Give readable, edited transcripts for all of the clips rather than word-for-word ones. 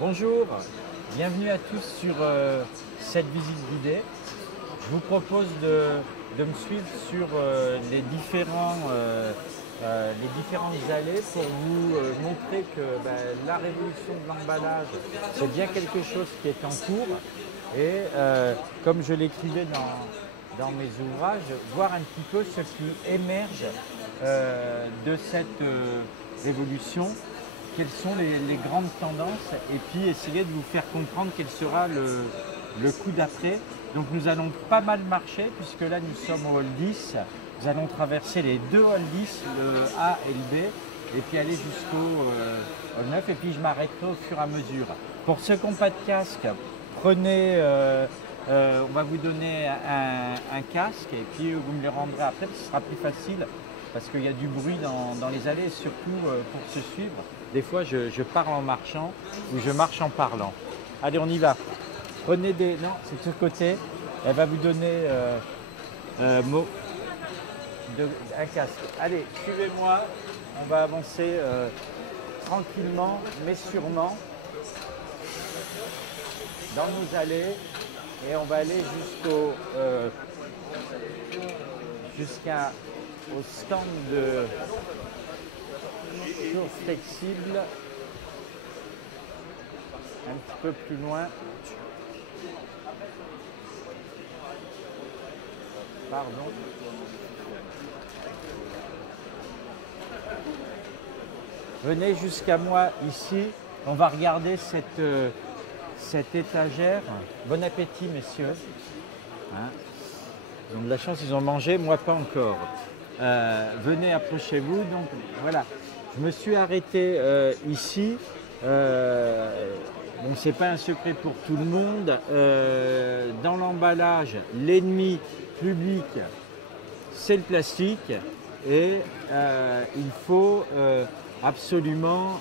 Bonjour, bienvenue à tous sur cette visite guidée. Je vous propose de me suivre sur les différentes allées pour vous montrer que la révolution de l'emballage, c'est bien quelque chose qui est en cours. Et comme je l'écrivais dans mes ouvrages, voir un petit peu ce qui émerge de cette révolution. Quelles sont les grandes tendances et puis essayer de vous faire comprendre quel sera le coup d'après. Donc nous allons pas mal marcher puisque là nous sommes au hall 10. Nous allons traverser les deux hall 10, le A et le B, et puis aller jusqu'au hall 9 et puis je m'arrêterai au fur et à mesure. Pour ceux qui n'ont pas de casque, prenez, on va vous donner un casque et puis vous me les rendrez après, ce sera plus facile. Parce qu'il y a du bruit dans les allées et surtout pour se suivre. Des fois, je parle en marchant ou je marche en parlant. Allez, on y va. Prenez des... Non, c'est de ce côté. Elle va vous donner un casque. Allez, suivez-moi. On va avancer tranquillement, mais sûrement dans nos allées. Et on va aller jusqu'au stand de choses flexibles, un petit peu plus loin. Pardon. Venez jusqu'à moi ici, on va regarder cette étagère. Bon appétit messieurs. Hein? Ils ont de la chance, ils ont mangé, moi pas encore. Venez, approchez-vous. Donc voilà, je me suis arrêté ici. Bon, c'est pas un secret pour tout le monde. Dans l'emballage, l'ennemi public, c'est le plastique et il faut absolument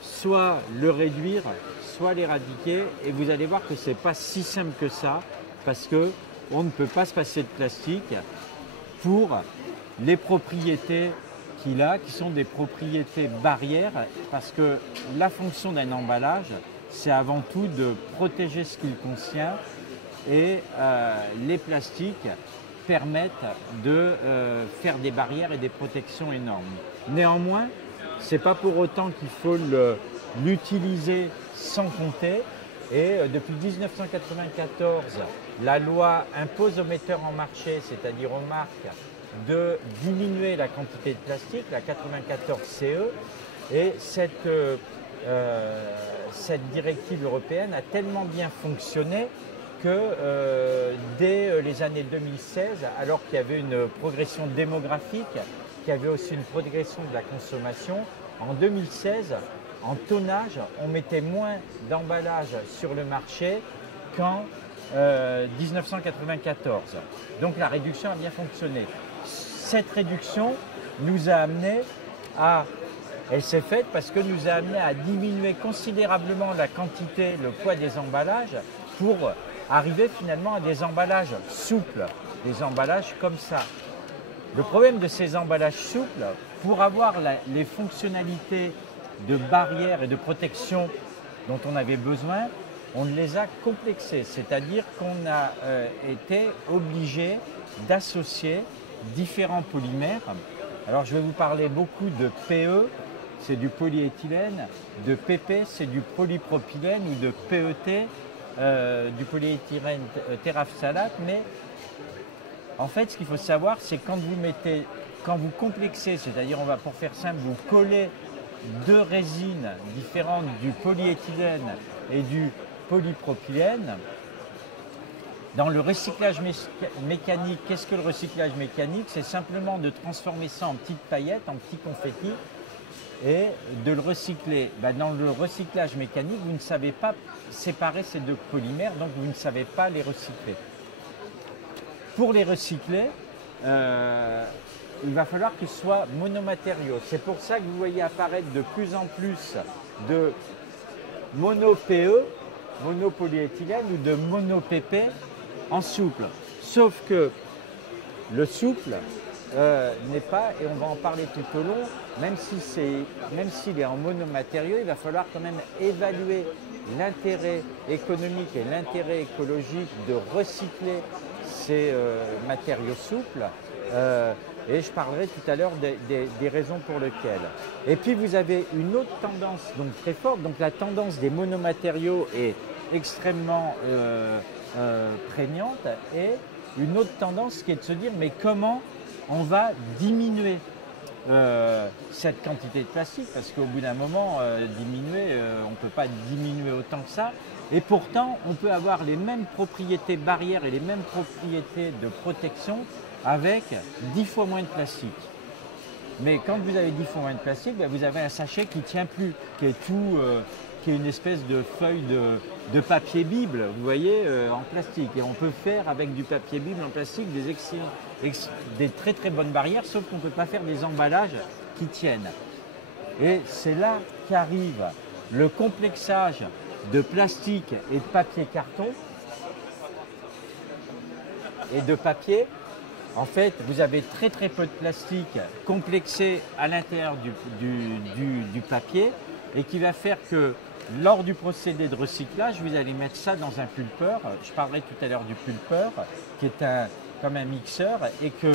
soit le réduire, soit l'éradiquer. Et vous allez voir que c'est pas si simple que ça, parce que on ne peut pas se passer de plastique pour les propriétés qu'il a, qui sont des propriétés barrières, parce que la fonction d'un emballage, c'est avant tout de protéger ce qu'il contient et les plastiques permettent de faire des barrières et des protections énormes. Néanmoins, ce n'est pas pour autant qu'il faut l'utiliser sans compter. Et depuis 1994, la loi impose aux metteurs en marché, c'est-à-dire aux marques, de diminuer la quantité de plastique, la 94 CE, et cette directive européenne a tellement bien fonctionné que dès les années 2016, alors qu'il y avait une progression démographique, qu'il y avait aussi une progression de la consommation, en 2016, en tonnage, on mettait moins d'emballage sur le marché qu'en 1994. Donc la réduction a bien fonctionné. Cette réduction nous a amené elle s'est faite parce que nous a amené à diminuer considérablement la quantité, le poids des emballages pour arriver finalement à des emballages souples, des emballages comme ça. Le problème de ces emballages souples, pour avoir les fonctionnalités de barrière et de protection dont on avait besoin, on les a complexés, c'est-à-dire qu'on a été obligé d'associer différents polymères. Alors je vais vous parler beaucoup de PE, c'est du polyéthylène, de PP, c'est du polypropylène ou de PET, du polyéthylène terephthalate, mais en fait ce qu'il faut savoir c'est quand vous complexez, c'est-à-dire pour faire simple, vous collez deux résines différentes du polyéthylène et du polypropylène. Dans le recyclage mécanique, qu'est-ce que le recyclage mécanique? C'est simplement de transformer ça en petites paillettes, en petits confettis et de le recycler. Dans le recyclage mécanique, vous ne savez pas séparer ces deux polymères, donc vous ne savez pas les recycler. Pour les recycler, il va falloir qu'ils soient monomatériaux. C'est pour ça que vous voyez apparaître de plus en plus de mono-PE, monopolyéthylène ou de mono-PP en souple. Sauf que le souple, n'est pas, et on va en parler tout au long, même s'il est en monomatériaux, il va falloir quand même évaluer l'intérêt économique et l'intérêt écologique de recycler ces matériaux souples. Et je parlerai tout à l'heure des raisons pour lesquelles. Et puis vous avez une autre tendance donc très forte, donc la tendance des monomatériaux est extrêmement prégnante, et une autre tendance qui est de se dire mais comment on va diminuer cette quantité de plastique, parce qu'au bout d'un moment, on ne peut pas diminuer autant que ça, et pourtant on peut avoir les mêmes propriétés barrières et les mêmes propriétés de protection avec 10 fois moins de plastique. Mais quand vous avez 10 fois moins de plastique, ben vous avez un sachet qui ne tient plus, qui est tout, qui est une espèce de feuille de papier Bible, vous voyez, en plastique. Et on peut faire avec du papier Bible en plastique des très très bonnes barrières, sauf qu'on ne peut pas faire des emballages qui tiennent. Et c'est là qu'arrive le complexage de plastique et de papier carton et de papier. En fait, vous avez très très peu de plastique complexé à l'intérieur du papier, et qui va faire que lors du procédé de recyclage, vous allez mettre ça dans un pulpeur. Je parlerai tout à l'heure du pulpeur, qui est comme un mixeur, et que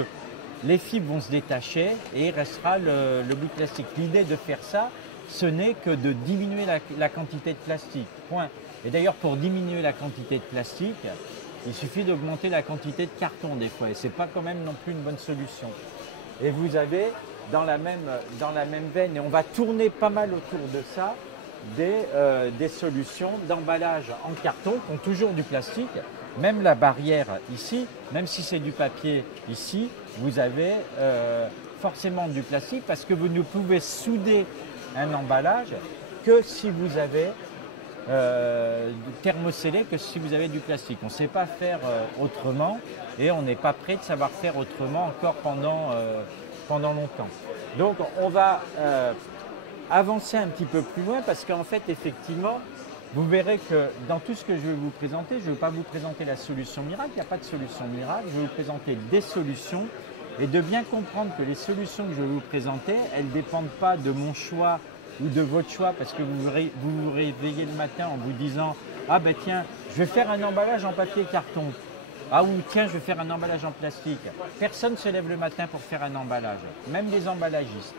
les fibres vont se détacher et il restera le bout de plastique. L'idée de faire ça, ce n'est que de diminuer la quantité de plastique. Point. Et d'ailleurs, pour diminuer la quantité de plastique, il suffit d'augmenter la quantité de carton des fois, et ce n'est pas quand même non plus une bonne solution. Et vous avez dans la même veine, et on va tourner pas mal autour de ça, des solutions d'emballage en carton qui ont toujours du plastique. Même la barrière ici, même si c'est du papier ici, vous avez forcément du plastique, parce que vous ne pouvez souder un emballage que si vous avez thermocellé, que si vous avez du plastique. On ne sait pas faire autrement, et on n'est pas prêt de savoir faire autrement encore pendant longtemps. Donc on va avancer un petit peu plus loin, parce qu'en fait effectivement vous verrez que dans tout ce que je vais vous présenter, je ne vais pas vous présenter la solution miracle, il n'y a pas de solution miracle, je vais vous présenter des solutions, et de bien comprendre que les solutions que je vais vous présenter, elles ne dépendent pas de mon choix ou de votre choix, parce que vous vous réveillez le matin en vous disant « Ah ben tiens, je vais faire un emballage en papier carton ». Ah, ou tiens, je vais faire un emballage en plastique. Personne ne se lève le matin pour faire un emballage, même les emballagistes.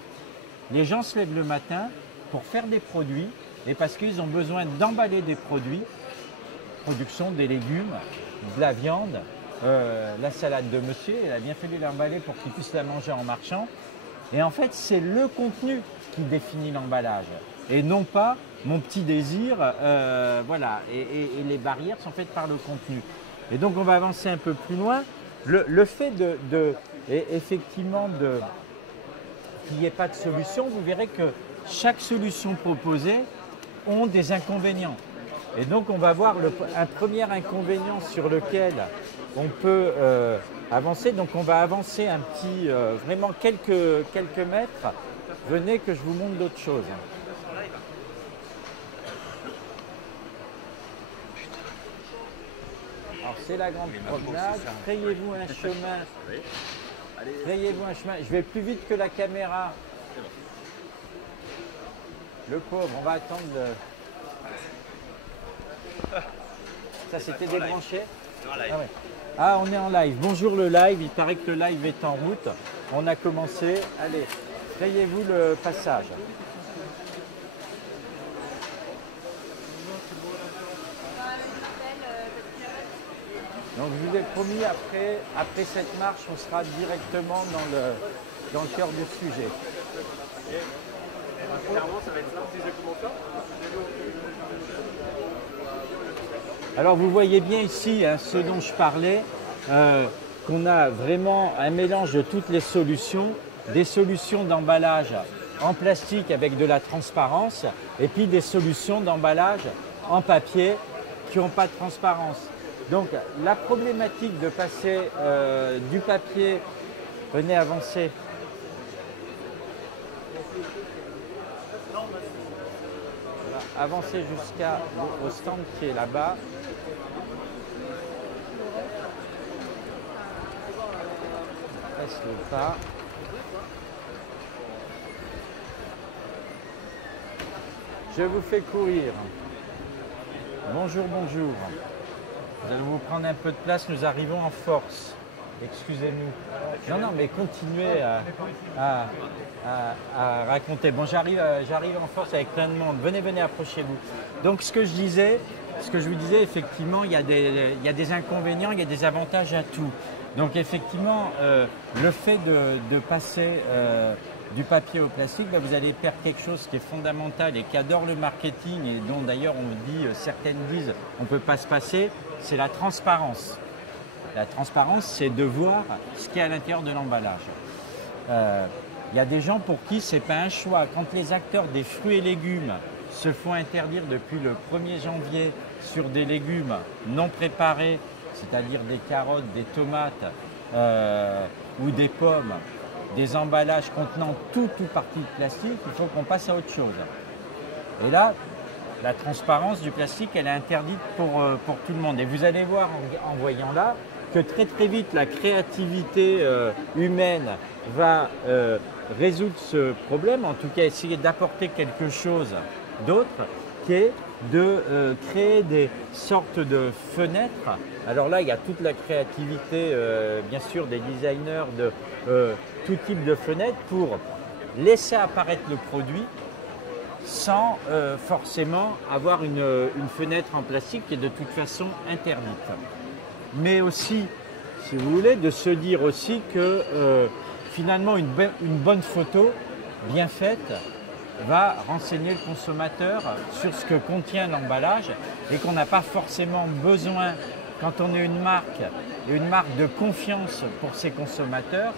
Les gens se lèvent le matin pour faire des produits, et parce qu'ils ont besoin d'emballer des produits, production des légumes, de la viande, la salade de monsieur, il a bien fallu l'emballer pour qu'il puisse la manger en marchant. Et en fait, c'est le contenu qui définit l'emballage, et non pas mon petit désir, voilà. Et les barrières sont faites par le contenu. Et donc, on va avancer un peu plus loin. Le fait effectivement qu'il n'y ait pas de solution, vous verrez que chaque solution proposée ont des inconvénients. Et donc, on va voir un premier inconvénient sur lequel on peut avancer. Donc, on va avancer un petit, vraiment quelques mètres. Venez que je vous montre d'autres choses. Alors, c'est la grande promenade. Frayez-vous un chemin. Frayez-vous un chemin. Je vais plus vite que la caméra. Le pauvre, on va attendre le... Ça, c'était débranché? Ah, ouais. Ah, on est en live. Bonjour le live. Il paraît que le live est en route. On a commencé. Allez, frayez-vous le passage. Donc je vous ai promis, après cette marche, on sera directement dans le cœur du sujet. Alors vous voyez bien ici ce dont je parlais, qu'on a vraiment un mélange de toutes les solutions, des solutions d'emballage en plastique avec de la transparence, et puis des solutions d'emballage en papier qui n'ont pas de transparence. Donc la problématique de passer du papier, venez avancer. Voilà, avancer jusqu'au stand qui est là-bas. passe le pas. Je vous fais courir. Bonjour, bonjour. Vous allez vous prendre un peu de place, nous arrivons en force. Excusez-nous. Non, non, mais continuez à raconter. Bon, j'arrive en force avec plein de monde. Venez, venez, approchez-vous. Donc, ce que je vous disais, effectivement, il y a des inconvénients, il y a des avantages à tout. Donc, effectivement, le fait de passer du papier au plastique, ben, vous allez perdre quelque chose qui est fondamental et qui adore le marketing et dont d'ailleurs on dit, certaines disent on ne peut pas se passer, c'est la transparence. La transparence, c'est de voir ce qu'il y a à l'intérieur de l'emballage. Il y a des gens pour qui ce n'est pas un choix. Quand les acteurs des fruits et légumes se font interdire depuis le 1er janvier sur des légumes non préparés, c'est-à-dire des carottes, des tomates ou des pommes, des emballages contenant tout ou partie de plastique, il faut qu'on passe à autre chose. Et là, la transparence du plastique, elle est interdite pour tout le monde. Et vous allez voir en voyant là que très très vite, la créativité humaine va résoudre ce problème, en tout cas essayer d'apporter quelque chose d'autre, qui est de créer des sortes de fenêtres. Alors là, il y a toute la créativité, bien sûr, des designers de tout type de fenêtres pour laisser apparaître le produit sans forcément avoir une fenêtre en plastique qui est de toute façon interdite. Mais aussi, si vous voulez, de se dire aussi que finalement une bonne photo bien faite va renseigner le consommateur sur ce que contient l'emballage et qu'on n'a pas forcément besoin, quand on est une marque de confiance pour ses consommateurs,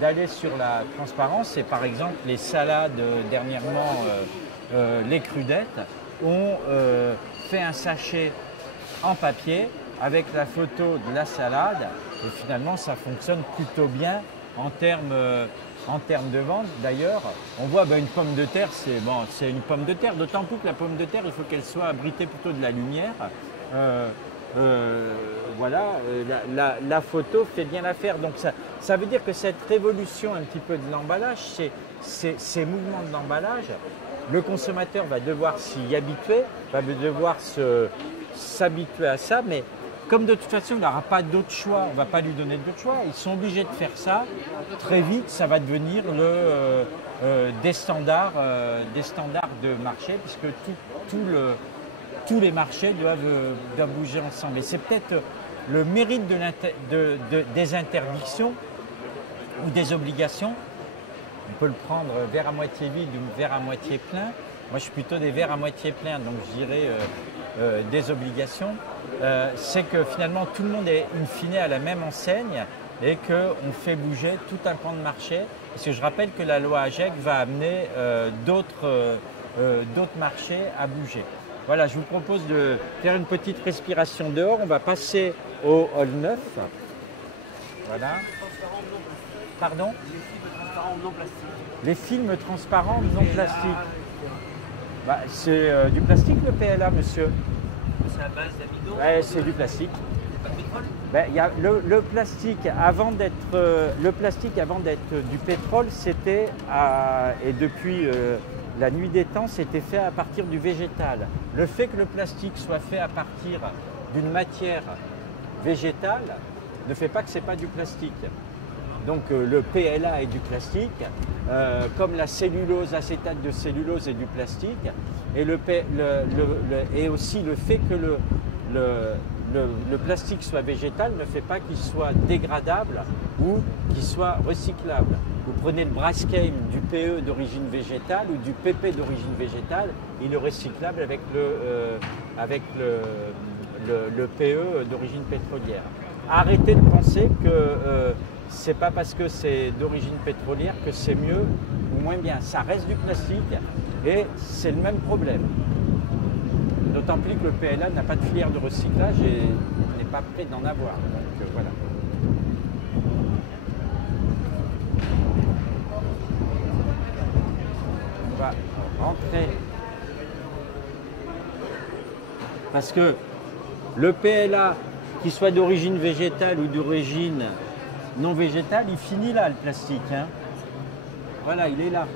d'aller sur la transparence. Et par exemple, les salades, dernièrement, les Crudettes, ont fait un sachet en papier avec la photo de la salade et finalement ça fonctionne plutôt bien en termes de vente. D'ailleurs, on voit une pomme de terre, c'est une pomme de terre, d'autant plus que la pomme de terre, il faut qu'elle soit abritée plutôt de la lumière. Voilà, la photo fait bien l'affaire. Donc ça veut dire que cette révolution un petit peu de l'emballage, ces mouvements de l'emballage, le consommateur va devoir s'y habituer, va devoir s'habituer à ça, mais comme de toute façon, il n'aura pas d'autre choix, on ne va pas lui donner d'autre choix, ils sont obligés de faire ça. Très vite, ça va devenir des standards de marché, puisque tous les marchés doivent bouger ensemble. Et c'est peut-être le mérite des interdictions ou des obligations. On peut le prendre verre à moitié vide ou verre à moitié plein. Moi, je suis plutôt des verres à moitié plein, donc je dirais des obligations. C'est que finalement, tout le monde est in fine à la même enseigne et qu'on fait bouger tout un pan de marché. Parce que je rappelle que la loi AGEC va amener d'autres marchés à bouger. Voilà, je vous propose de faire une petite respiration dehors. On va passer au hall 9. Voilà. Pardon ? Les films transparents non plastiques. C'est du plastique le PLA, monsieur. C'est à base d'amidon. C'est du plastique. Pas de pétrole. Il y a le plastique avant d'être du pétrole, c'était et depuis la nuit des temps, c'était fait à partir du végétal. Le fait que le plastique soit fait à partir d'une matière végétale ne fait pas que ce n'est pas du plastique. Donc le PLA est du plastique, comme la cellulose, l'acétate de cellulose est du plastique, et aussi le fait que le plastique soit végétal ne fait pas qu'il soit dégradable ou qu'il soit recyclable. Vous prenez le Braskem du PE d'origine végétale ou du PP d'origine végétale, il est recyclable avec le PE d'origine pétrolière. Arrêtez de penser que c'est pas parce que c'est d'origine pétrolière que c'est mieux ou moins bien. Ça reste du plastique et c'est le même problème. D'autant plus que le PLA n'a pas de filière de recyclage et n'est pas prêt d'en avoir. Donc voilà. On va rentrer. Parce que le PLA, qu'il soit d'origine végétale ou d'origine non végétal, il finit là le plastique. Hein. Voilà, il est là.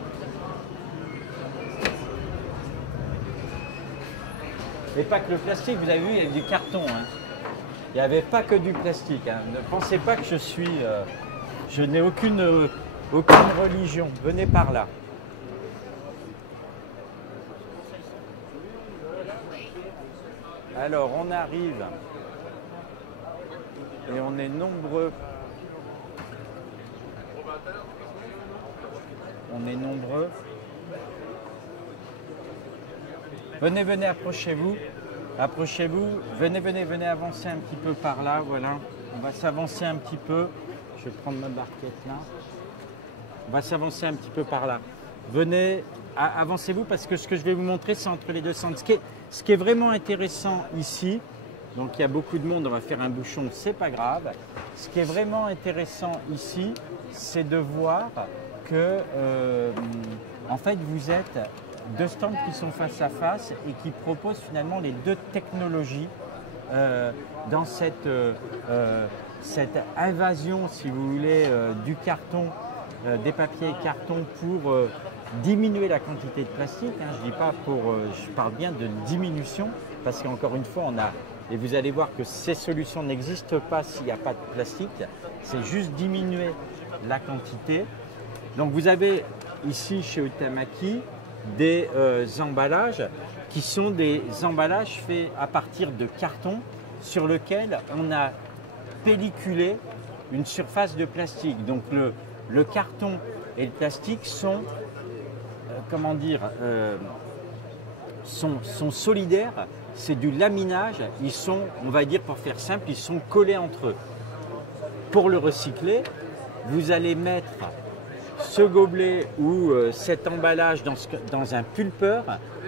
Et pas que le plastique, vous avez vu, il y a du carton. Hein. Il n'y avait pas que du plastique. Hein. Ne pensez pas que je suis... je n'ai aucune religion. Venez par là. Alors, on arrive et on est nombreux. On est nombreux. Venez, venez, approchez-vous. Approchez-vous. Venez, venez, venez avancer un petit peu par là. Voilà. On va s'avancer un petit peu. Je vais prendre ma barquette là. On va s'avancer un petit peu par là. Venez, avancez-vous parce que ce que je vais vous montrer, c'est entre les deux centres. Ce qui est vraiment intéressant ici, donc il y a beaucoup de monde, on va faire un bouchon, c'est pas grave. Ce qui est vraiment intéressant ici, c'est de voir que, en fait, vous êtes deux stands qui sont face à face et qui proposent finalement les deux technologies dans cette invasion, si vous voulez, du carton, des papiers et carton pour diminuer la quantité de plastique. Hein, je dis pas pour, je parle bien de diminution parce qu'encore une fois, on a, et vous allez voir que ces solutions n'existent pas s'il n'y a pas de plastique. C'est juste diminuer la quantité. Donc vous avez ici chez Huhtamaki des emballages qui sont des emballages faits à partir de carton sur lequel on a pelliculé une surface de plastique. Donc le carton et le plastique sont, comment dire, sont solidaires, c'est du laminage, ils sont, on va dire pour faire simple, ils sont collés entre eux. Pour le recycler, vous allez mettre ce gobelet ou cet emballage dans un pulpeur.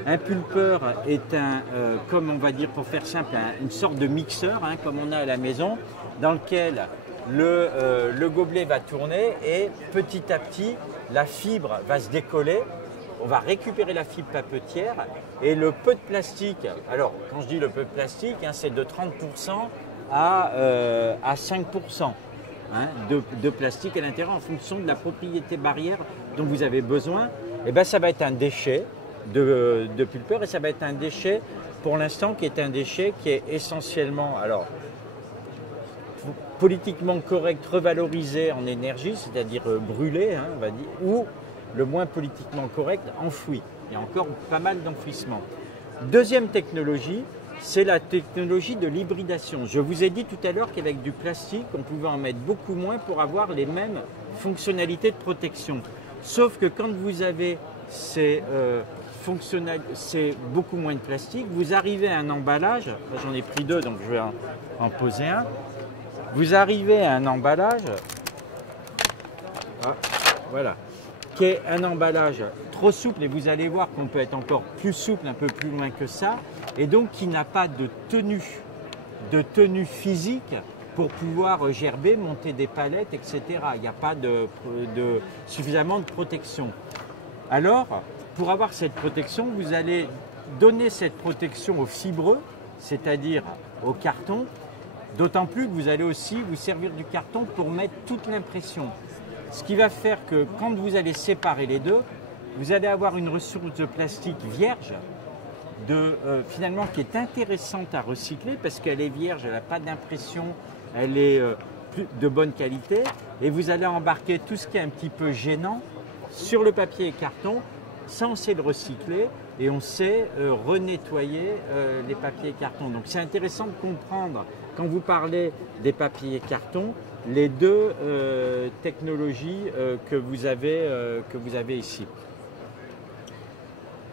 Un pulpeur est un, comme on va dire pour faire simple, une sorte de mixeur, hein, comme on a à la maison, dans lequel le gobelet va tourner et petit à petit, la fibre va se décoller. On va récupérer la fibre papetière et le peu de plastique, alors quand je dis le peu de plastique, hein, c'est de 30% à 5%. Hein, de plastique à l'intérieur en fonction de la propriété barrière dont vous avez besoin, et ben ça va être un déchet de pulpeur et ça va être un déchet pour l'instant qui est un déchet qui est essentiellement alors politiquement correct, revalorisé en énergie, c'est-à-dire brûlé, hein, on va dire, ou le moins politiquement correct, enfoui. Il y a encore pas mal d'enfouissement. Deuxième technologie, c'est la technologie de l'hybridation. Je vous ai dit tout à l'heure qu'avec du plastique, on pouvait en mettre beaucoup moins pour avoir les mêmes fonctionnalités de protection. Sauf que quand vous avez c'est beaucoup moins de plastique, vous arrivez à un emballage, j'en ai pris deux donc je vais en poser un, vous arrivez à un emballage, voilà, qui est un emballage trop souple et vous allez voir qu'on peut être encore plus souple, un peu plus loin que ça, et donc qui n'a pas de tenue physique pour pouvoir gerber, monter des palettes, etc. Il n'y a pas suffisamment de protection. Alors, pour avoir cette protection, vous allez donner cette protection au fibreux, c'est-à-dire au carton, d'autant plus que vous allez aussi vous servir du carton pour mettre toute l'impression. Ce qui va faire que quand vous allez séparer les deux, vous allez avoir une ressource de plastique vierge, finalement qui est intéressante à recycler parce qu'elle est vierge, elle n'a pas d'impression, elle est de bonne qualité et vous allez embarquer tout ce qui est un petit peu gênant sur le papier et carton. Ça, on sait le recycler et on sait renettoyer les papiers et cartons. Donc c'est intéressant de comprendre quand vous parlez des papiers et cartons les deux technologies que vous avez ici.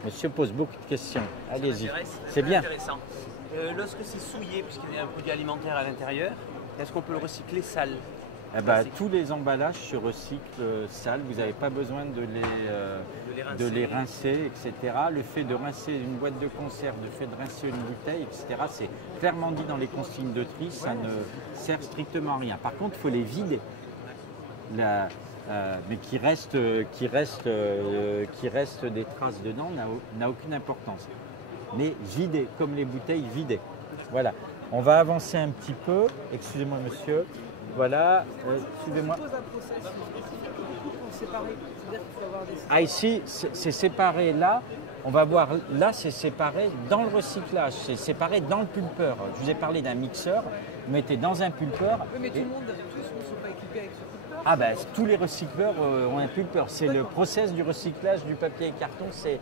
Monsieur pose beaucoup de questions. Allez-y. C'est bien. Intéressant. Lorsque c'est souillé, puisqu'il y a un produit alimentaire à l'intérieur, est-ce qu'on peut le recycler sale? Tous les emballages se recyclent sales. Vous n'avez pas besoin de les rincer, etc. Le fait de rincer une boîte de conserve, le fait de rincer une bouteille, etc. C'est clairement dit dans les consignes de tri, ça ne sert strictement à rien. Par contre, il faut les vider. Mais qui reste des traces dedans n'a aucune importance. Mais vider, comme les bouteilles vidées. Voilà. On va avancer un petit peu. Excusez-moi, monsieur. Voilà, suivez-moi. Ah, ici, c'est séparé là. On va voir, là, c'est séparé dans le recyclage, c'est séparé dans le pulpeur. Je vous ai parlé d'un mixeur, vous mettez dans un pulpeur. Oui, mais tout le monde, tous ne sont pas équipés avec ce pulpeur. Ah ben, tous les recycleurs ont un pulpeur. C'est le process du recyclage du papier et carton, c'est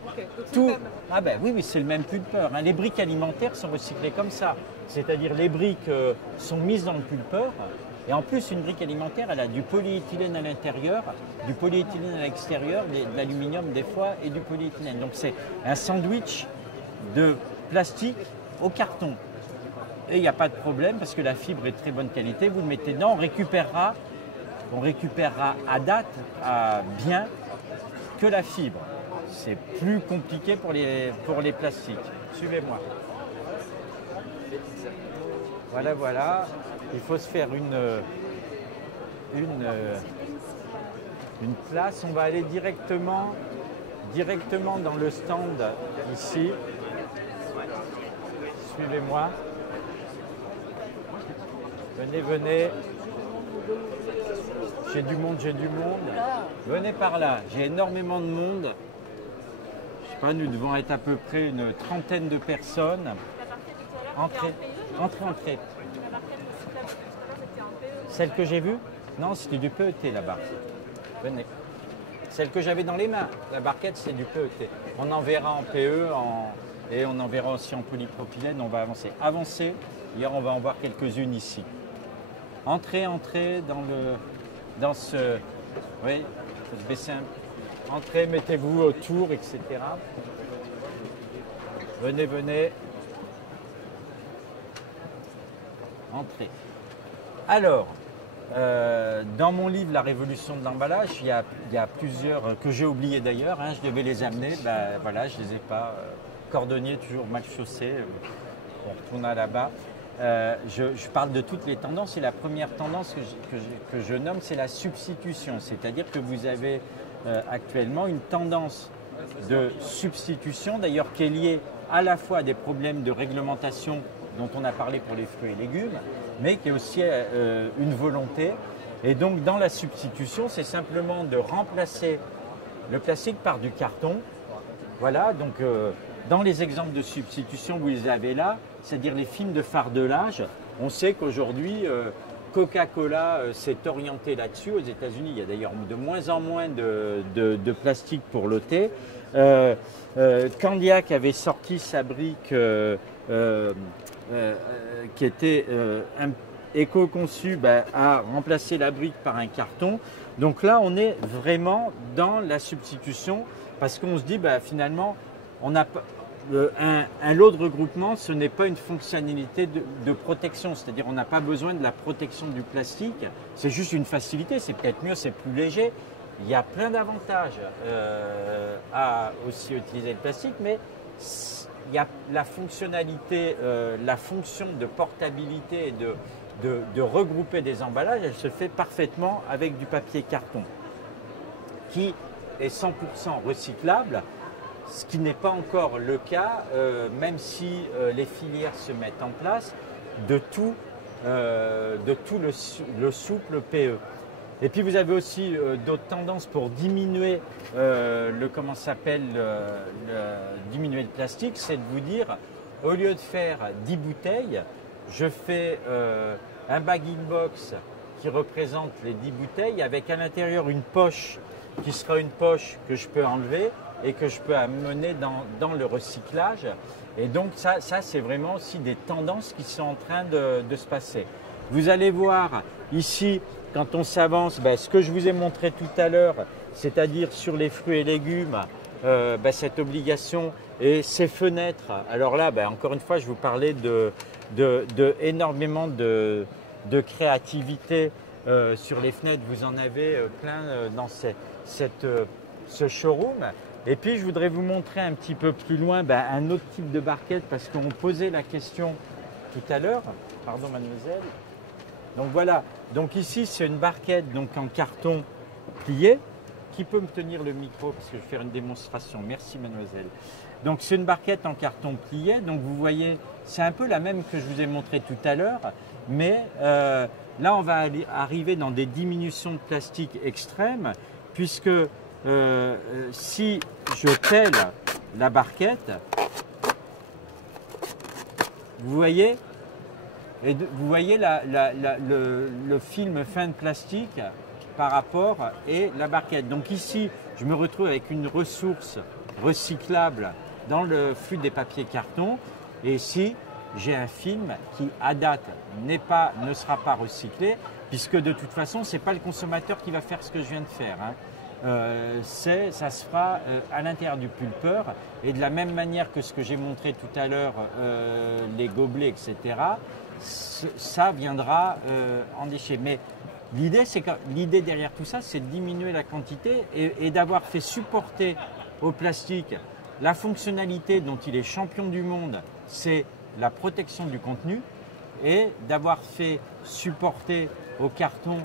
tout. Ah ben oui, c'est le même pulpeur. Hein. Les briques alimentaires sont recyclées comme ça. C'est-à-dire les briques sont mises dans le pulpeur. Et en plus, une brique alimentaire, elle a du polyéthylène à l'intérieur, du polyéthylène à l'extérieur, de l'aluminium des fois et du polyéthylène. Donc c'est un sandwich de plastique au carton. Et il n'y a pas de problème parce que la fibre est de très bonne qualité. Vous le mettez dedans, on récupérera à date, à bien, que la fibre. C'est plus compliqué pour les plastiques. Suivez-moi. Voilà, voilà. Il faut se faire une place. On va aller directement dans le stand ici. Suivez-moi. Venez, venez. J'ai du monde. Venez par là. J'ai énormément de monde. Je sais pas, nous devons être à peu près une trentaine de personnes. Entrez. Celle que j'ai vue? Non, c'était du PET là-bas. Venez. Celle que j'avais dans les mains, la barquette, c'est du PET. On en verra en PE et on en verra aussi en polypropylène. On va avancer. Avancez. Hier, on va en voir quelques-unes ici. Entrez dans ce... Oui, il faut se baisser un... Entrez, mettez-vous autour, etc. Venez. Entrez. Alors, dans mon livre La révolution de l'emballage, il y a plusieurs que j'ai oubliés d'ailleurs, hein, je devais les amener, ben, voilà, je ne les ai pas. Cordonnier toujours mal chaussé, on retourne là-bas. Je parle de toutes les tendances et la première tendance que je nomme, c'est la substitution, c'est-à-dire que vous avez actuellement une tendance de substitution, d'ailleurs qui est liée à la fois à des problèmes de réglementation dont on a parlé pour les fruits et légumes, mais qui est aussi une volonté. Et donc dans la substitution, c'est simplement de remplacer le plastique par du carton. Voilà, donc dans les exemples de substitution, vous les avez là, c'est-à-dire les films de fardelage. On sait qu'aujourd'hui, Coca-Cola s'est orienté là-dessus. Aux États-Unis, il y a d'ailleurs de moins en moins de plastique pour le thé. Candiac avait sorti sa brique qui était éco-conçue à remplacer la brique par un carton. Donc là, on est vraiment dans la substitution parce qu'on se dit finalement, on n'a pas un lot de regroupement, ce n'est pas une fonctionnalité de protection, c'est-à-dire on n'a pas besoin de la protection du plastique, c'est juste une facilité, c'est peut-être mieux, c'est plus léger. Il y a plein d'avantages à aussi utiliser le plastique, mais il y a la fonctionnalité, la fonction de portabilité et de regrouper des emballages, elle se fait parfaitement avec du papier carton qui est 100% recyclable, ce qui n'est pas encore le cas, même si les filières se mettent en place, de tout le souple PE. Et puis vous avez aussi d'autres tendances pour diminuer diminuer le plastique, c'est de vous dire, au lieu de faire 10 bouteilles, je fais un bag-in-box qui représente les 10 bouteilles avec à l'intérieur une poche qui sera une poche que je peux enlever et que je peux amener dans le recyclage. Et donc ça c'est vraiment aussi des tendances qui sont en train de se passer. Vous allez voir ici, quand on s'avance, ce que je vous ai montré tout à l'heure, c'est-à-dire sur les fruits et légumes, cette obligation et ces fenêtres. Alors là, encore une fois, je vous parlais de énormément de créativité sur les fenêtres. Vous en avez plein dans ce showroom. Et puis, je voudrais vous montrer un petit peu plus loin un autre type de barquette parce qu'on posait la question tout à l'heure. Pardon, mademoiselle. Donc voilà. Donc ici, c'est une barquette en carton plié. Qui peut me tenir le micro parce que je vais faire une démonstration. Merci, mademoiselle. Donc, c'est une barquette en carton plié. Donc, vous voyez, c'est un peu la même que je vous ai montré tout à l'heure, mais là, on va arriver dans des diminutions de plastique extrêmes, puisque si je pèle la barquette, vous voyez, vous voyez le film fin de plastique par rapport et la barquette. Donc ici, je me retrouve avec une ressource recyclable dans le flux des papiers cartons. Et ici, j'ai un film qui, à date, ne sera pas recyclé, puisque de toute façon, ce n'est pas le consommateur qui va faire ce que je viens de faire. Ça se fera à l'intérieur du pulpeur. Et de la même manière que ce que j'ai montré tout à l'heure, les gobelets, etc., ça viendra en déchets. Mais l'idée derrière tout ça, c'est de diminuer la quantité et d'avoir fait supporter au plastique la fonctionnalité dont il est champion du monde, c'est la protection du contenu, et d'avoir fait supporter au carton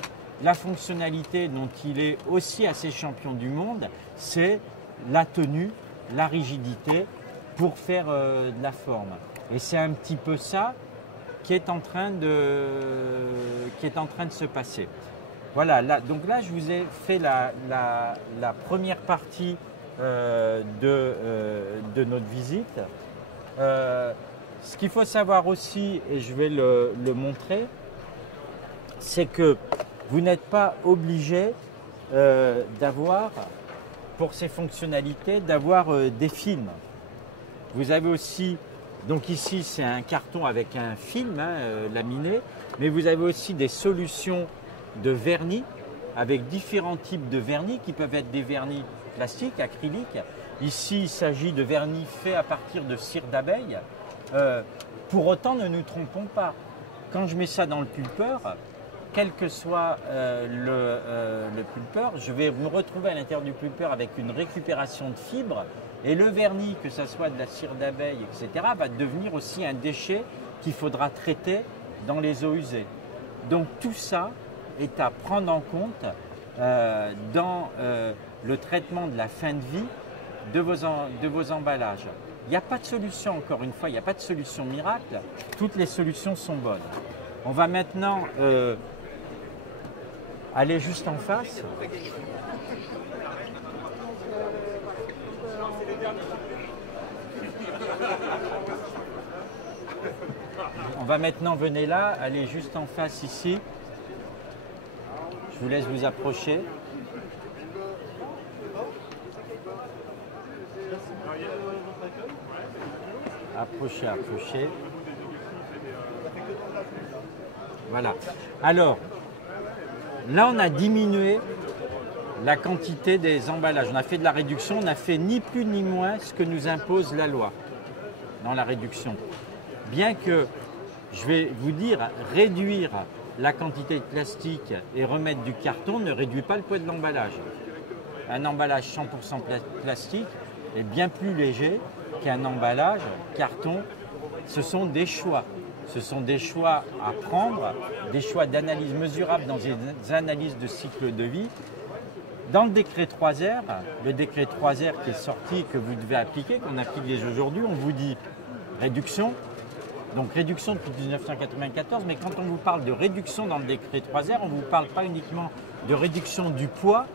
la fonctionnalité dont il est aussi assez champion du monde, c'est la tenue, la rigidité pour faire de la forme. Et c'est un petit peu ça qui est en train de se passer. Voilà, donc là je vous ai fait la première partie de notre visite. Ce qu'il faut savoir aussi, et je vais le montrer, c'est que vous n'êtes pas obligé d'avoir, pour ces fonctionnalités, d'avoir des films. Vous avez aussi, donc ici c'est un carton avec un film laminé, mais vous avez aussi des solutions de vernis avec différents types de vernis qui peuvent être des vernis plastiques, acryliques. Ici il s'agit de vernis faits à partir de cire d'abeille. Pour autant, ne nous trompons pas, quand je mets ça dans le pulpeur, quel que soit le pulpeur, je vais me retrouver à l'intérieur du pulpeur avec une récupération de fibres, et le vernis, que ce soit de la cire d'abeille, etc., va devenir aussi un déchet qu'il faudra traiter dans les eaux usées. Donc tout ça est à prendre en compte dans le traitement de la fin de vie de vos emballages. Il n'y a pas de solution, encore une fois, il n'y a pas de solution miracle. Toutes les solutions sont bonnes. On va maintenant aller juste en face. On va maintenant, venez là, aller juste en face ici. Je vous laisse vous approcher. Approchez, approchez. Voilà. Alors, là, on a diminué la quantité des emballages. On a fait de la réduction, on a fait ni plus ni moins ce que nous impose la loi dans la réduction. Bien que, je vais vous dire, réduire la quantité de plastique et remettre du carton ne réduit pas le poids de l'emballage. Un emballage 100% plastique est bien plus léger qu'un emballage carton. Ce sont des choix. Ce sont des choix à prendre, des choix d'analyse mesurable dans des analyses de cycle de vie. Dans le décret 3R, le décret 3R qui est sorti, que vous devez appliquer, qu'on applique dès aujourd'hui, on vous dit réduction. Donc réduction depuis 1994, mais quand on vous parle de réduction dans le décret 3R, on ne vous parle pas uniquement de réduction du poids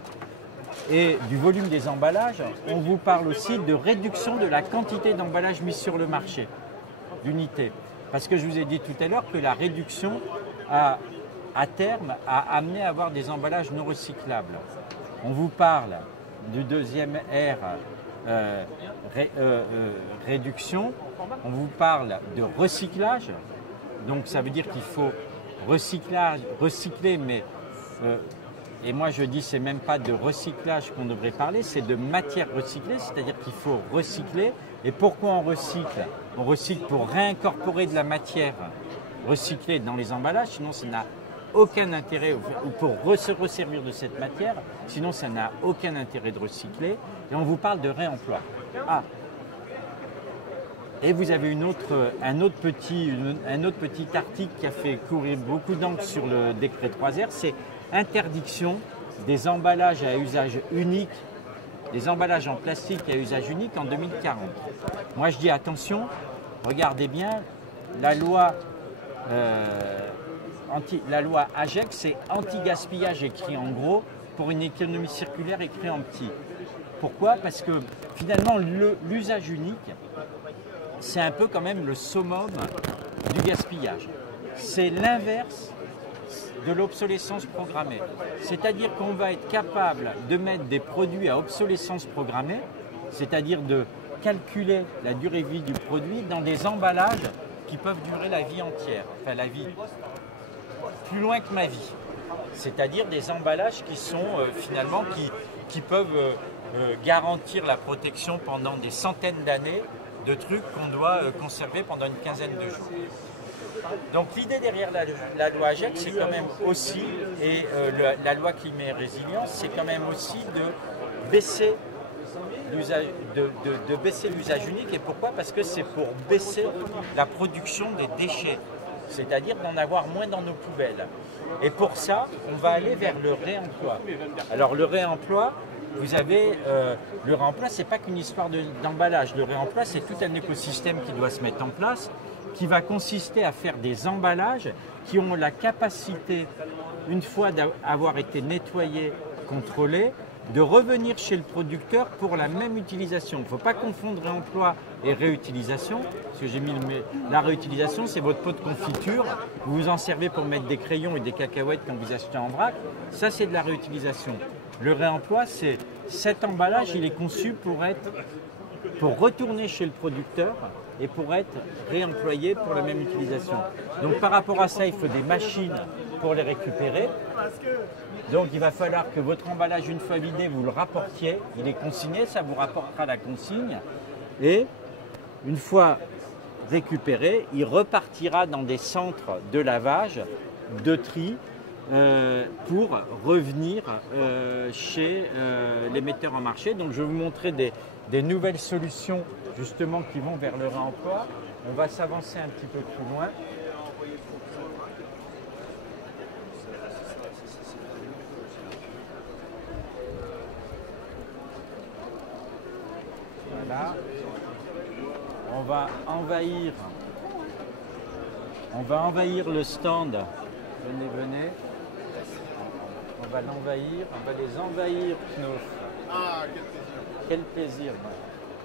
et du volume des emballages, on vous parle aussi de réduction de la quantité d'emballages mis sur le marché, d'unités. Parce que je vous ai dit tout à l'heure que la réduction à terme a amené à avoir des emballages non recyclables. On vous parle du deuxième R, réduction, on vous parle de recyclage, donc ça veut dire qu'il faut recycler, mais et moi je dis c'est même pas de recyclage qu'on devrait parler, c'est de matière recyclée, c'est-à-dire qu'il faut recycler. Et pourquoi on recycle? On recycle pour réincorporer de la matière recyclée dans les emballages, sinon ça n'a aucun intérêt, ou pour se resservir de cette matière, sinon ça n'a aucun intérêt de recycler. Et on vous parle de réemploi. Ah. Et vous avez un autre petit article qui a fait courir beaucoup d'encre sur le décret 3R, c'est interdiction des emballages à usage unique, des emballages en plastique à usage unique en 2040. Moi je dis attention, regardez bien, la loi la loi AGEC, c'est anti-gaspillage écrit en gros pour une économie circulaire écrit en petit. Pourquoi? Parce que finalement, l'usage unique, c'est un peu quand même le summum du gaspillage. C'est l'inverse de l'obsolescence programmée. C'est-à-dire qu'on va être capable de mettre des produits à obsolescence programmée, c'est-à-dire de calculer la durée de vie du produit dans des emballages qui peuvent durer la vie entière, enfin la vie plus loin que ma vie. C'est-à-dire des emballages qui sont finalement qui peuvent garantir la protection pendant des centaines d'années de trucs qu'on doit conserver pendant une quinzaine de jours. Donc l'idée derrière la loi AGEC, c'est quand même aussi, et la loi climat et résilience, c'est quand même aussi de baisser l'usage unique. Et pourquoi? Parce que c'est pour baisser la production des déchets, c'est-à-dire d'en avoir moins dans nos poubelles. Et pour ça, on va aller vers le réemploi. Alors le réemploi, vous avez, le réemploi, c'est pas qu'une histoire d'emballage. Le réemploi, c'est tout un écosystème qui doit se mettre en place, qui va consister à faire des emballages qui ont la capacité, une fois d'avoir été nettoyés, contrôlés, de revenir chez le producteur pour la même utilisation. Il ne faut pas confondre réemploi et réutilisation, parce que j'ai mis la réutilisation, c'est votre pot de confiture, vous vous en servez pour mettre des crayons et des cacahuètes quand vous achetez en vrac, ça c'est de la réutilisation. Le réemploi, c'est cet emballage, il est conçu pour retourner chez le producteur et pour être réemployé pour la même utilisation. Donc par rapport à ça, il faut des machines pour les récupérer. Donc il va falloir que votre emballage, une fois vidé, vous le rapportiez. Il est consigné, ça vous rapportera la consigne. Et une fois récupéré, il repartira dans des centres de lavage, de tri, pour revenir chez les metteurs en marché. Donc je vais vous montrer des nouvelles solutions justement qui vont vers le réemploi. On va s'avancer un petit peu plus loin. Voilà. On va envahir le stand. Venez, venez. On va l'envahir, on va les envahir, Knof. Ah, quel plaisir. Quel plaisir.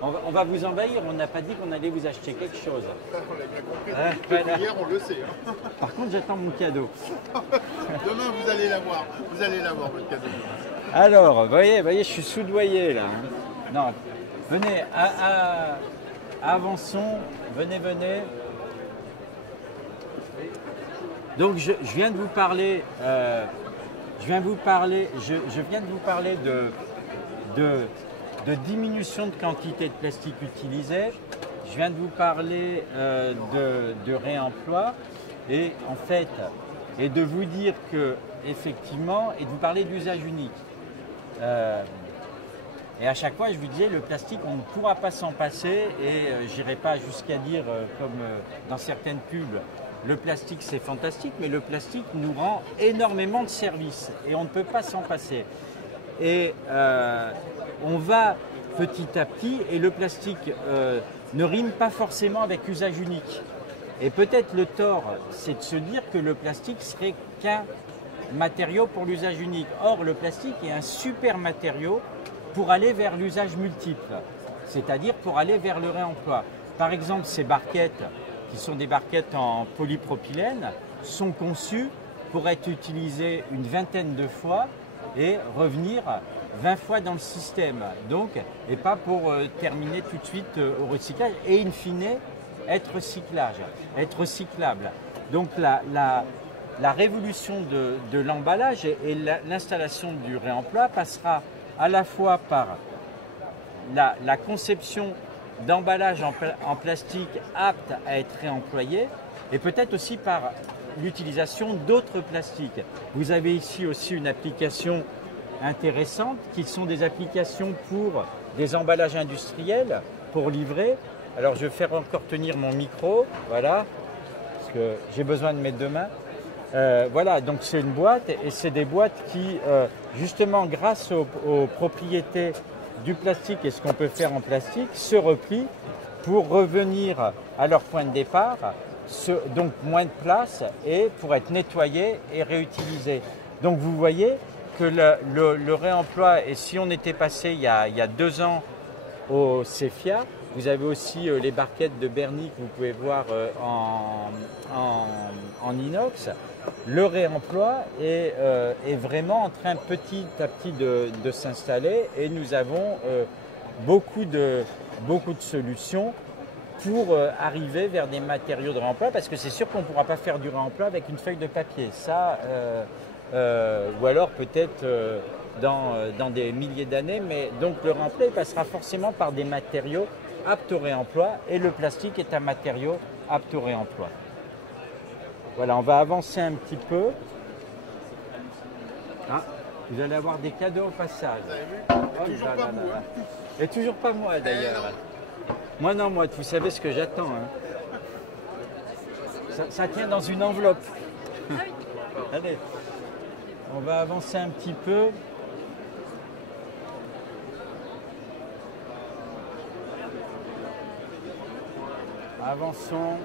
On va vous envahir, on n'a pas dit qu'on allait vous acheter quelque chose. On l'a bien compris. Voilà. Hier, on le sait. Hein. Par contre, j'attends mon cadeau. Demain, vous allez l'avoir. Vous allez l'avoir, votre cadeau. Alors, voyez, je suis soudoyé là. Non, venez, avançons, venez. Donc, je viens de vous parler. Je viens de vous parler de diminution de quantité de plastique utilisé. Je viens de vous parler de réemploi et en fait, et de vous dire que effectivement, et de vous parler d'usage unique. Et à chaque fois, je vous disais, le plastique, on ne pourra pas s'en passer et je n'irai pas jusqu'à dire, comme dans certaines pubs, le plastique c'est fantastique, mais le plastique nous rend énormément de services et on ne peut pas s'en passer. Et on va petit à petit, et le plastique ne rime pas forcément avec usage unique. Et peut-être le tort, c'est de se dire que le plastique serait qu'un matériau pour l'usage unique. Or, le plastique est un super matériau pour aller vers l'usage multiple, c'est-à-dire pour aller vers le réemploi. Par exemple, ces barquettes, qui sont des barquettes en polypropylène, sont conçues pour être utilisées une vingtaine de fois et revenir 20 fois dans le système. Donc, et pas pour terminer tout de suite au recyclage et in fine être recyclable. Donc la révolution de l'emballage et l'installation du réemploi passera à la fois par la conception d'emballage en plastique apte à être réemployé et peut-être aussi par l'utilisation d'autres plastiques. Vous avez ici aussi une application intéressante qui sont des applications pour des emballages industriels pour livrer. Alors je vais faire encore tenir mon micro, voilà, parce que j'ai besoin de mes deux mains. Voilà, donc c'est une boîte et c'est des boîtes qui, justement grâce aux propriétés du plastique et ce qu'on peut faire en plastique, se replient pour revenir à leur point de départ donc moins de place et pour être nettoyé et réutilisé. Donc vous voyez que le réemploi, et si on était passé il y a 2 ans au Cefia, vous avez aussi les barquettes de Berny que vous pouvez voir en inox. Le réemploi est vraiment en train petit à petit de s'installer et nous avons beaucoup de solutions pour arriver vers des matériaux de réemploi, parce que c'est sûr qu'on ne pourra pas faire du réemploi avec une feuille de papier. Ça, ou alors peut-être dans des milliers d'années, mais donc le réemploi il passera forcément par des matériaux aptes au réemploi, et le plastique est un matériau apte au réemploi. Voilà, on va avancer un petit peu. Ah, vous allez avoir des cadeaux au passage. Vous avez vu? Toujours pas vous, hein. Et toujours pas moi d'ailleurs. Moi non, moi, vous savez ce que j'attends. Hein. Ça tient dans une enveloppe. Allez, on va avancer un petit peu. Avançons.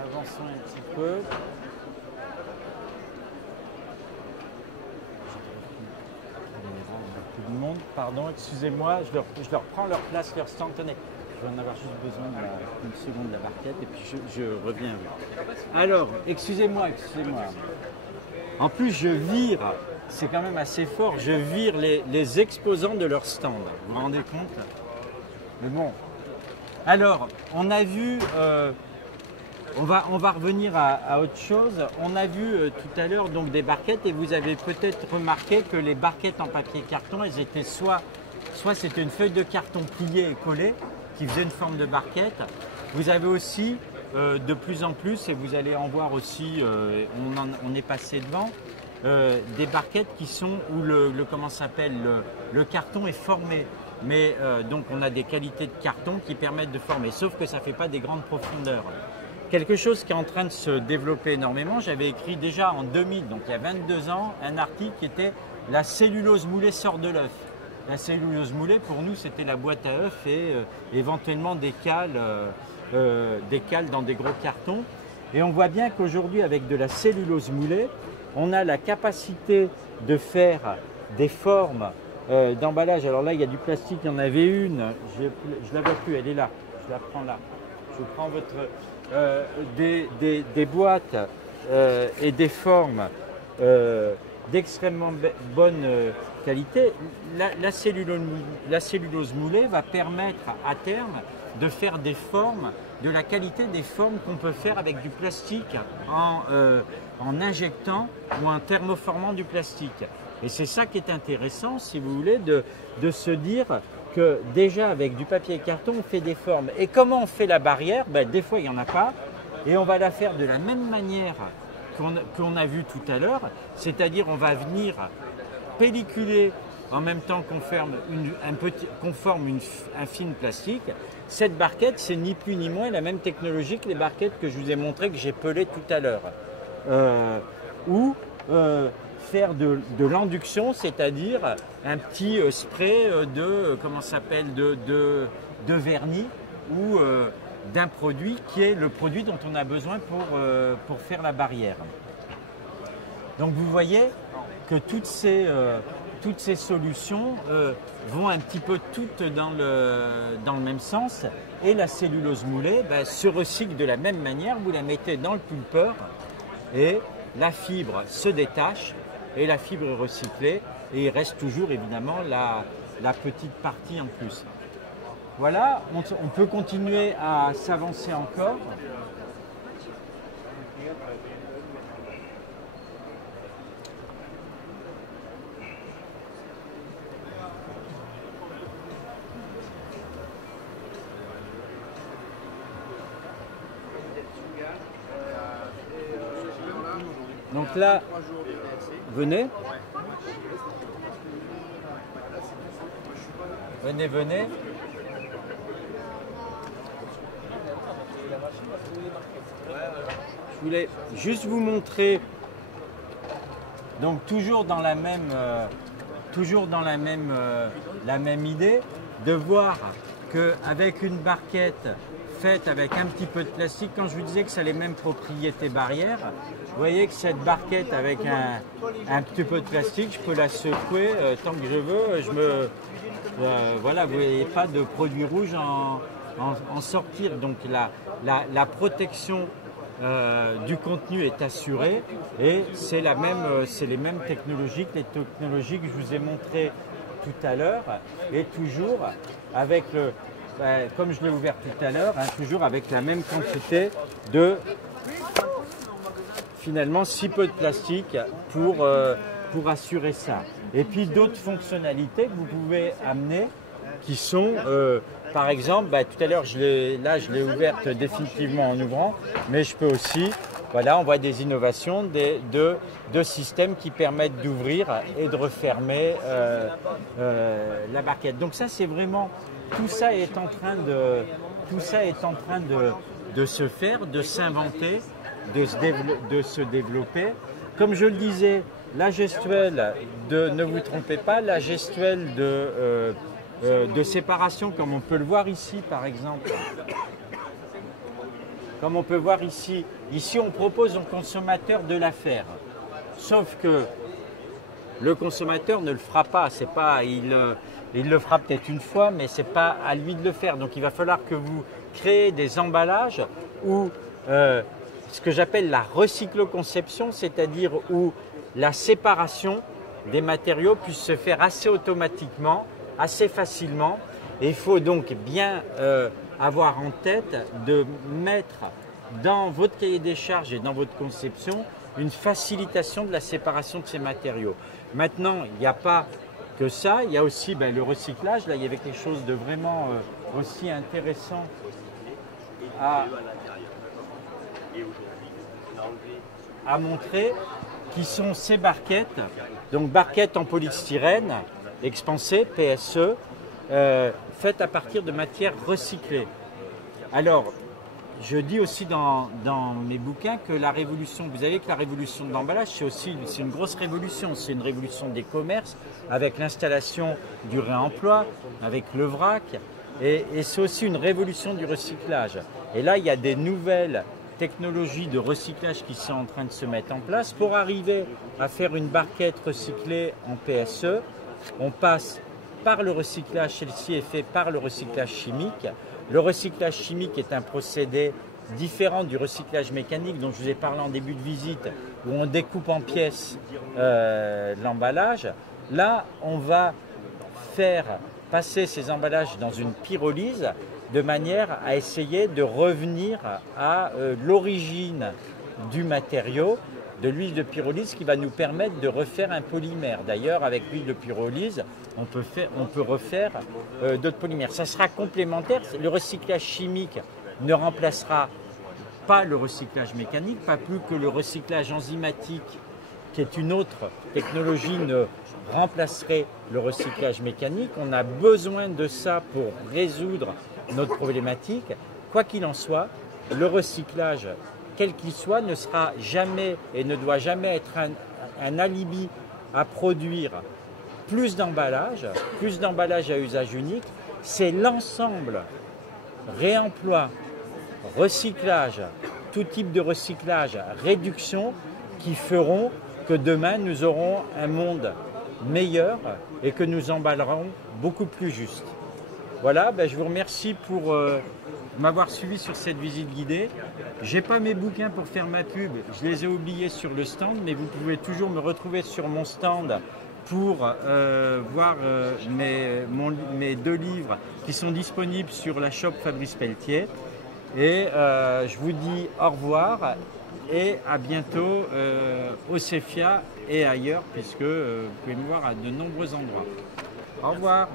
Avançons un petit peu. Beaucoup de monde, pardon, excusez-moi, je leur prends leur place, leur stand. Tenez, je vais en avoir juste besoin d'une seconde de la barquette et puis je reviens. Alors, excusez-moi. En plus, je vire, c'est quand même assez fort, je vire les exposants de leur stand. Vous vous rendez compte? Mais bon. Alors, on a vu, on va revenir à autre chose. On a vu tout à l'heure donc des barquettes, et vous avez peut-être remarqué que les barquettes en papier carton, elles étaient soit c'était une feuille de carton pliée et collée qui faisait une forme de barquette. Vous avez aussi de plus en plus, et vous allez en voir aussi, on est passé devant, des barquettes qui sont où le carton est formé. Mais donc on a des qualités de carton qui permettent de former, sauf que ça ne fait pas des grandes profondeurs. Quelque chose qui est en train de se développer énormément, j'avais écrit déjà en 2000, donc il y a 22 ans, un article qui était « La cellulose moulée sort de l'œuf ». La cellulose moulée, pour nous, c'était la boîte à œufs et éventuellement des cales dans des gros cartons. Et on voit bien qu'aujourd'hui, avec de la cellulose moulée, on a la capacité de faire des formes d'emballage. Alors là, il y a du plastique, il y en avait une, je ne la vois plus, elle est là, je la prends là. Je prends des boîtes et des formes d'extrêmement bonne qualité. La cellulose moulée va permettre à terme de faire des formes, de la qualité des formes qu'on peut faire avec du plastique en injectant ou en thermoformant du plastique. Et c'est ça qui est intéressant, si vous voulez, de se dire que déjà avec du papier et carton, on fait des formes. Et comment on fait la barrière? Des fois, il n'y en a pas. Et on va la faire de la même manière qu'on a vu tout à l'heure. C'est-à-dire, on va venir pelliculer en même temps qu'on forme un film plastique. Cette barquette, c'est ni plus ni moins la même technologie que les barquettes que je vous ai montrées, que j'ai pelées tout à l'heure. Faire de l'induction, c'est-à-dire un petit spray de vernis ou d'un produit qui est le produit dont on a besoin pour faire la barrière. Donc vous voyez que toutes ces solutions vont un petit peu toutes dans le même sens, et la cellulose moulée se recycle de la même manière. Vous la mettez dans le pulpeur et la fibre se détache et la fibre est recyclée, et il reste toujours évidemment la petite partie en plus. Voilà, on peut continuer à s'avancer encore. Donc là, venez. Venez. Je voulais juste vous montrer, donc toujours dans la même toujours dans la même idée, de voir qu'avec une barquette faite avec un petit peu de plastique, quand je vous disais que ça a les mêmes propriétés barrières, vous voyez que cette barquette avec un petit peu de plastique, je peux la secouer tant que je veux. Voilà, vous ne voyez pas de produit rouge en sortir. Donc la protection du contenu est assurée et c'est les mêmes technologies que les technologies que je vous ai montrées tout à l'heure et toujours avec comme je l'ai ouvert tout à l'heure, toujours avec la même quantité de finalement si peu de plastique pour assurer ça. Et puis d'autres fonctionnalités que vous pouvez amener qui sont par exemple, tout à l'heure je l'ai ouverte définitivement en ouvrant, mais je peux aussi, voilà, on voit des innovations de systèmes qui permettent d'ouvrir et de refermer la barquette. Donc ça c'est vraiment, tout ça est en train de se faire, de s'inventer, de se développer. Comme je le disais, la gestuelle ne vous trompez pas, la gestuelle de séparation, comme on peut le voir ici par exemple. Comme on peut voir ici, on propose au consommateur de la faire. Sauf que le consommateur ne le fera pas, il le fera peut-être une fois, mais ce n'est pas à lui de le faire. Donc il va falloir que vous créez des emballages où ce que j'appelle la recyclo-conception, c'est-à-dire où la séparation des matériaux puisse se faire assez automatiquement, assez facilement. Et il faut donc bien avoir en tête de mettre dans votre cahier des charges et dans votre conception une facilitation de la séparation de ces matériaux. Maintenant, il n'y a pas que ça, il y a aussi le recyclage. Là, il y avait quelque chose de vraiment aussi intéressant à montrer, qui sont ces barquettes. Donc barquettes en polystyrène expansées, PSE, faites à partir de matières recyclées. Alors, je dis aussi dans mes bouquins que la révolution, vous savez que la révolution de l'emballage, c'est une grosse révolution. C'est une révolution des commerces avec l'installation du réemploi, avec le vrac, et c'est aussi une révolution du recyclage. Et là, il y a des nouvelles technologies de recyclage qui sont en train de se mettre en place. Pour arriver à faire une barquette recyclée en PSE, on passe par le recyclage, celle-ci est faite par le recyclage chimique. Le recyclage chimique est un procédé différent du recyclage mécanique dont je vous ai parlé en début de visite, où on découpe en pièces l'emballage. Là, on va faire passer ces emballages dans une pyrolyse de manière à essayer de revenir à l'origine du matériau, de l'huile de pyrolyse qui va nous permettre de refaire un polymère. D'ailleurs, avec l'huile de pyrolyse, on peut refaire d'autres polymères. Ça sera complémentaire. Le recyclage chimique ne remplacera pas le recyclage mécanique, pas plus que le recyclage enzymatique, qui est une autre technologie, ne remplacerait le recyclage mécanique. On a besoin de ça pour résoudre notre problématique. Quoi qu'il en soit, le recyclage, quel qu'il soit, ne sera jamais et ne doit jamais être un alibi à produire plus d'emballages à usage unique. C'est l'ensemble, réemploi, recyclage, tout type de recyclage, réduction, qui feront que demain nous aurons un monde meilleur et que nous emballerons beaucoup plus juste. Voilà, je vous remercie pour m'avoir suivi sur cette visite guidée. Je n'ai pas mes bouquins pour faire ma pub, je les ai oubliés sur le stand, mais vous pouvez toujours me retrouver sur mon stand pour voir mes 2 livres qui sont disponibles sur la shop Fabrice Pelletier. Et je vous dis au revoir et à bientôt au CEFIA et ailleurs, puisque vous pouvez me voir à de nombreux endroits. Au revoir.